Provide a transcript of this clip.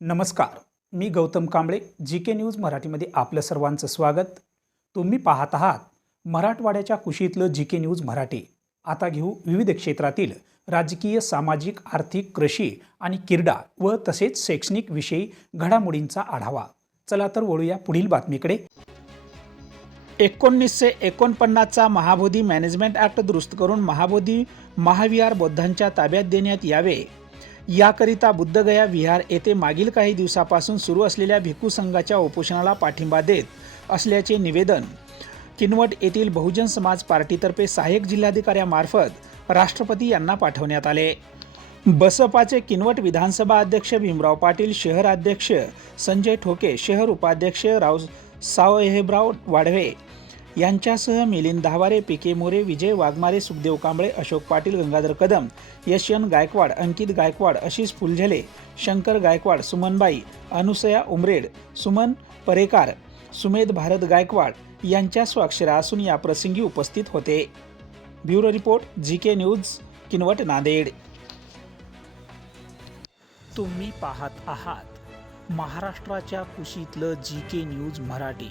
नमस्कार मी Gautam Kamble G K news मराठीमध्ये आपलं सर्वांचं स्वागत. तुम्ही पाहत आहात मराठवाड्याच्या कुशीतलं जी के न्यूज मराठी. आता घेऊ विविध क्षेत्रातील राजकीय सामाजिक आर्थिक कृषी आणि क्रीडा व तसेच शैक्षणिक विषयी घडामोडींचा आढावा. चला तर वळूया पुढील बातमीकडे. एकोणीसशे एकोणपन्नासचा महाबोधी मॅनेजमेंट ॲक्ट दुरुस्त करून महाबोधी महाविहार बौद्धांच्या ताब्यात देण्यात यावे. याकरिता बुद्धगया विहार येथे मागील काही दिवसापासून सुरू असलेल्या भिक्खू संघाच्या उपोषणाला पाठिंबा देत असल्याचे निवेदन किनवट येथील बहुजन समाज पार्टीतर्फे सहाय्यक जिल्हाधिकाऱ्यामार्फत राष्ट्रपती यांना पाठवण्यात आले. बसपाचे किनवट विधानसभा अध्यक्ष भीमराव पाटील शहर अध्यक्ष संजय ठोके शहर उपाध्यक्ष राव सावहेबराव वाढवे यांच्यासह मिलिंद धावारे पी के मोरे विजय वाघमारे सुखदेव कांबळे अशोक पाटील गंगाधर कदम यशयन गायकवाड अंकित गायकवाड आशिष फुलझले शंकर गायकवाड सुमनबाई अनुसया उमरेड सुमन परेकार सुमेध भारत गायकवाड यांच्या स्वाक्षऱ्या असून या प्रसंगी उपस्थित होते. Bureau report G K news Kinwat Nanded. तुम्ही पाहत आहात महाराष्ट्राच्या कुशीतलं जी के न्यूज मराठी.